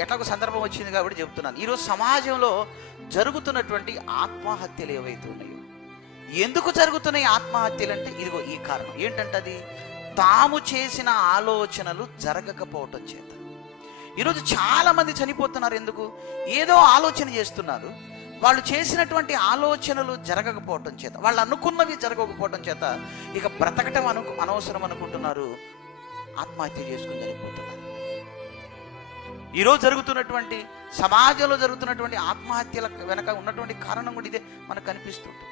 ఎట్లాగో సందర్భం వచ్చింది కాబట్టి చెప్తున్నాను ఈరోజు సమాజంలో జరుగుతున్నటువంటి ఆత్మహత్యలు ఏవైతే ఉన్నాయో ఎందుకు జరుగుతున్నాయి ఆత్మహత్యలు అంటే ఇదిగో ఈ కారణం. ఏంటంటే అది తాము చేసిన ఆలోచనలు జరగకపోవటం చేత. ఈరోజు చాలామంది చనిపోతున్నారు ఎందుకు? ఏదో ఆలోచన చేస్తున్నారు. వాళ్ళు చేసినటువంటి ఆలోచనలు జరగకపోవటం చేత. వాళ్ళు అనుకున్నవి జరగకపోవటం చేత. ఇక బ్రతకటం అను అనవసరం అనుకుంటున్నారు. ఆత్మహత్య చేసుకుని చనిపోతున్నారు. ఈరోజు జరుగుతున్నటువంటి సమాజంలో జరుగుతున్నటువంటి ఆత్మహత్యల వెనక ఉన్నటువంటి కారణం కూడా ఇదే మనకు కనిపిస్తుంటుంది.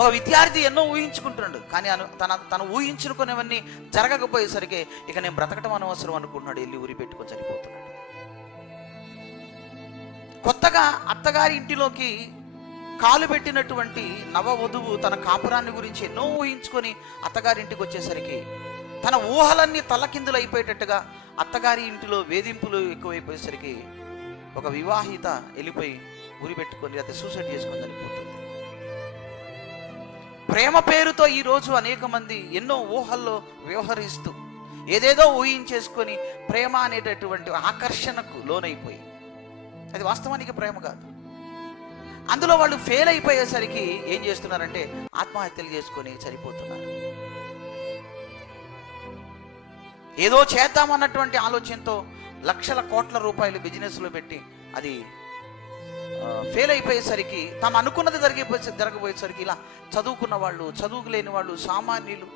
ఒక విద్యార్థి ఎన్నో ఊహించుకుంటున్నాడు కానీ తన తను ఊహించుకునేవన్నీ జరగకపోయేసరికి ఇక నేను బ్రతకటం అనవసరం అనుకుంటున్నాడు వెళ్ళి ఊరి పెట్టుకొని చనిపోతున్నాడు. కొత్తగా అత్తగారి ఇంటిలోకి కాలు పెట్టినటువంటి నవ వధువు తన కాపురాన్ని గురించి ఎన్నో ఊహించుకొని అత్తగారింటికి వచ్చేసరికి తన ఊహలన్నీ తలకిందులు అయిపోయేటట్టుగా అత్తగారి ఇంటిలో వేధింపులు ఎక్కువైపోయేసరికి ఒక వివాహిత వెళ్ళిపోయి ఉరి పెట్టుకొని అతను సూసైడ్ చేసుకొని చనిపోతుంది. ప్రేమ పేరుతో ఈరోజు అనేక మంది ఎన్నో ఊహల్లో వ్యవహరిస్తూ ఏదేదో ఊహించేసుకొని ప్రేమ అనేటటువంటి ఆకర్షణకు లోనైపోయి. అది వాస్తవానికి ప్రేమ కాదు. అందులో వాళ్ళు ఫెయిల్ అయిపోయేసరికి ఏం చేస్తున్నారంటే ఆత్మహత్యలు చేసుకొని చనిపోతున్నారు. ఏదో చేద్దామన్నటువంటి ఆలోచనతో లక్షల కోట్ల రూపాయలు బిజినెస్లో పెట్టి అది ఫెయిల్ అయిపోయేసరికి తాము అనుకున్నది జరిగిపోయే జరగబోయేసరికి ఇలా చదువుకున్న వాళ్ళు చదువుకు లేని వాళ్ళు సామాన్యులు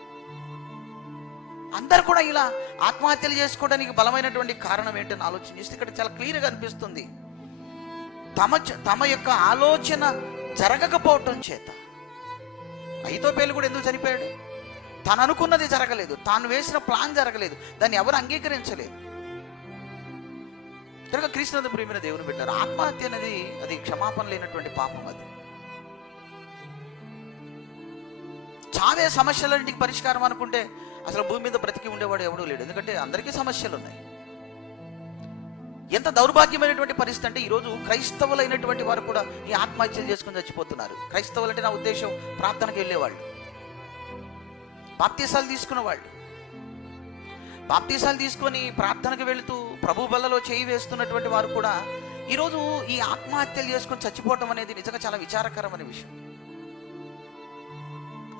అందరు కూడా ఇలా ఆత్మహత్యలు చేసుకోవడానికి బలమైనటువంటి కారణం ఏంటని ఆలోచన చేస్తే ఇక్కడ చాలా క్లియర్గా అనిపిస్తుంది. తమ తమ యొక్క ఆలోచన జరగకపోవటం చేత. అయితో పేలు కూడా ఎందుకు చనిపోయాడు? తను అనుకున్నది జరగలేదు. తాను వేసిన ప్లాన్ జరగలేదు. దాన్ని ఎవరు అంగీకరించలేదు. కనుక క్రీస్తునందు ప్రేమిన దేవుని పెట్టారు ఆత్మహత్య అనేది అది క్షమాపణ లేనటువంటి పాపం అది. చావే సమస్యలన్నింటికి పరిష్కారం అనుకుంటే అసలు భూమి మీద బ్రతికి ఉండేవాడు ఎవడూ లేడు. ఎందుకంటే అందరికీ సమస్యలు ఉన్నాయి. ఎంత దౌర్భాగ్యమైనటువంటి పరిస్థితి అంటే ఈరోజు క్రైస్తవులైనటువంటి వారు కూడా ఈ ఆత్మహత్యలు చేసుకుని చచ్చిపోతున్నారు. క్రైస్తవులు అంటే నా ఉద్దేశం ప్రార్థనకి వెళ్ళేవాళ్ళు. బాప్తీసాలు తీసుకున్న వాళ్ళు. బాప్తీసాలు తీసుకొని ప్రార్థనకు వెళుతూ ప్రభు బల్లలో చేయి వేస్తున్నటువంటి వారు కూడా ఈరోజు ఈ ఆత్మహత్యలు చేసుకొని చచ్చిపోవటం అనేది నిజంగా చాలా విచారకరమైన విషయం.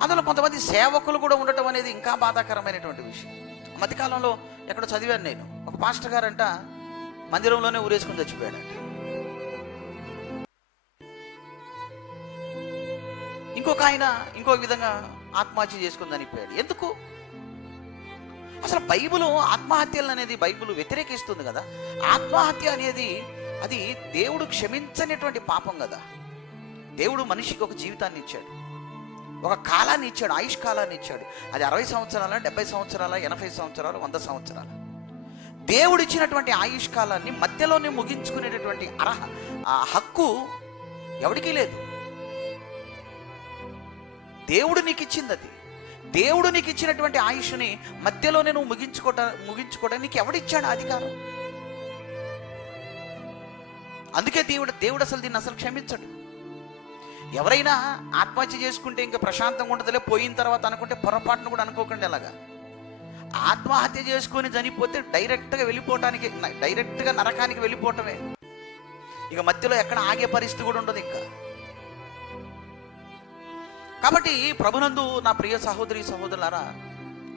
అందులో కొంతమంది సేవకులు కూడా ఉండటం అనేది ఇంకా బాధాకరమైనటువంటి విషయం. మధ్యకాలంలో ఎక్కడ చదివాను నేను. ఒక పాస్టర్ గారంట మందిరంలోనే ఊరేసుకుని చచ్చిపోయాడంట. ఇంకొక ఆయన ఇంకొక విధంగా ఆత్మహత్య చేసుకుని చనిపోయాడు ఎందుకు? అసలు బైబిల్ ఆత్మహత్యలు అనేది బైబిల్ వ్యతిరేకిస్తుంది కదా. ఆత్మహత్య అనేది అది దేవుడు క్షమించనిటువంటి పాపం కదా. దేవుడు మనిషికి ఒక జీవితాన్ని ఇచ్చాడు. ఒక కాలాన్ని ఇచ్చాడు ఆయుష్ కాలాన్ని ఇచ్చాడు. అది అరవై సంవత్సరాల డెబ్బై సంవత్సరాల ఎనభై సంవత్సరాలు వంద సంవత్సరాలు? దేవుడు ఇచ్చినటువంటి ఆయుష్ కాలాన్ని మధ్యలోనే ముగించుకునేటటువంటి అర్హ ఆ హక్కు ఎవరికీ లేదు. దేవుడు నీకు ఇచ్చింది అది దేవుడు నీకు ఇచ్చినటువంటి ఆయుష్ని మధ్యలోనే నువ్వు ముగించుకోట ముగించుకోవడానికి నీకు ఎవడిచ్చాడు అధికారం? అందుకే దేవుడు దేవుడు అసలు దీన్ని అసలు క్షమించడు. ఎవరైనా ఆత్మహత్య చేసుకుంటే ఇంకా ప్రశాంతంగా ఉండదులే పోయిన తర్వాత అనుకుంటే పొరపాటును కూడా అనుకోకండి అలాగా. ఆత్మహత్య చేసుకొని చనిపోతే డైరెక్ట్గా వెళ్ళిపోవటానికి డైరెక్ట్గా నరకానికి వెళ్ళిపోవటమే. ఇక మధ్యలో ఎక్కడ ఆగే పరిస్థితి కూడా ఉండదు ఇంకా. కాబట్టి ప్రభునందు నా ప్రియ సహోదరి సహోదరులారా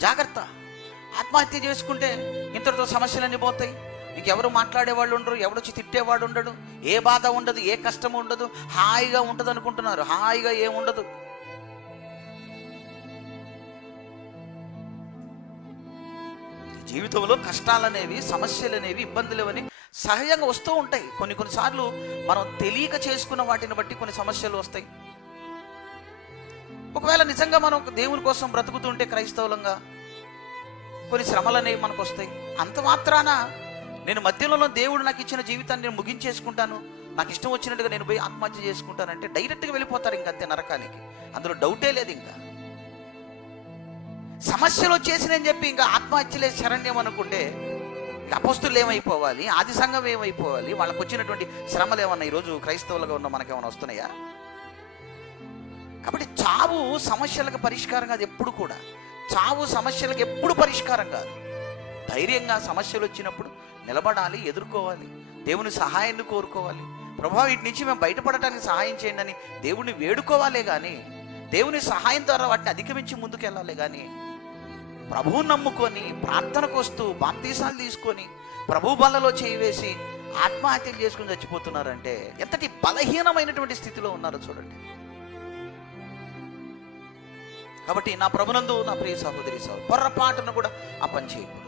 జాగ్రత్త. ఆత్మహత్య చేసుకుంటే ఇంతటితో సమస్యలన్నీ పోతాయి. ఇంకెవరు మాట్లాడేవాళ్ళు ఉండరు ఎవడొచ్చి తిట్టేవాడు ఉండడు. ఏ బాధ ఉండదు ఏ కష్టం ఉండదు హాయిగా ఉంటుంది అనుకుంటున్నారు హాయిగా ఏముండదు జీవితంలో కష్టాలనేవి సమస్యలు అనేవి ఇబ్బందులు అనేవి సహజంగా వస్తూ ఉంటాయి. కొన్ని కొన్నిసార్లు మనం తెలియక చేసుకున్న వాటిని బట్టి కొన్ని సమస్యలు వస్తాయి. ఒకవేళ నిజంగా మనం దేవుని కోసం బ్రతుకుతుంటే క్రైస్తవులంగా కొన్ని శ్రమలు అనేవి మనకు వస్తాయి అంత మాత్రాన నేను మధ్యలో దేవుడు నాకు ఇచ్చిన జీవితాన్ని నేను ముగించేసుకుంటాను. నాకు ఇష్టం వచ్చినట్టుగా నేను పోయి ఆత్మహత్య చేసుకుంటానంటే డైరెక్ట్గా వెళ్ళిపోతారు ఇంక అంతే నరకానికి. అందులో డౌటే లేదు ఇంకా. సమస్యలు వచ్చేసినని చెప్పి ఇంకా ఆత్మహత్యలే శరణ్యం అనుకుంటే ఇక అపోస్తులు ఏమైపోవాలి? ఆది సంఘం ఏమైపోవాలి? వాళ్ళకు వచ్చినటువంటి శ్రమలు ఏమన్నా ఈరోజు క్రైస్తవులుగా ఉన్న మనకేమైనా వస్తున్నాయా? కాబట్టి చావు సమస్యలకు పరిష్కారం కాదు ఎప్పుడు కూడా. చావు సమస్యలకు ఎప్పుడు పరిష్కారం కాదు. ధైర్యంగా సమస్యలు వచ్చినప్పుడు నిలబడాలి ఎదుర్కోవాలి. దేవుని సహాయాన్ని కోరుకోవాలి. ప్రభావ వీటి నుంచి మేము బయటపడటానికి సహాయం చేయండి అని దేవుని వేడుకోవాలే కానీ దేవుని సహాయం ద్వారా వాటిని అధిగమించి ముందుకెళ్ళాలి కానీ ప్రభువుని నమ్ముకొని ప్రార్థనకు వస్తూ బాప్తీసాలు తీసుకొని ప్రభు బలలో చేయి వేసి ఆత్మహత్యలు చేసుకుని చచ్చిపోతున్నారంటే ఎంతటి బలహీనమైనటువంటి స్థితిలో ఉన్నారో చూడండి. కాబట్టి నా ప్రభునందు నా ప్రియ సహోదరి సహోదరు పొరపాటును కూడా ఆ పని చేయకూడదు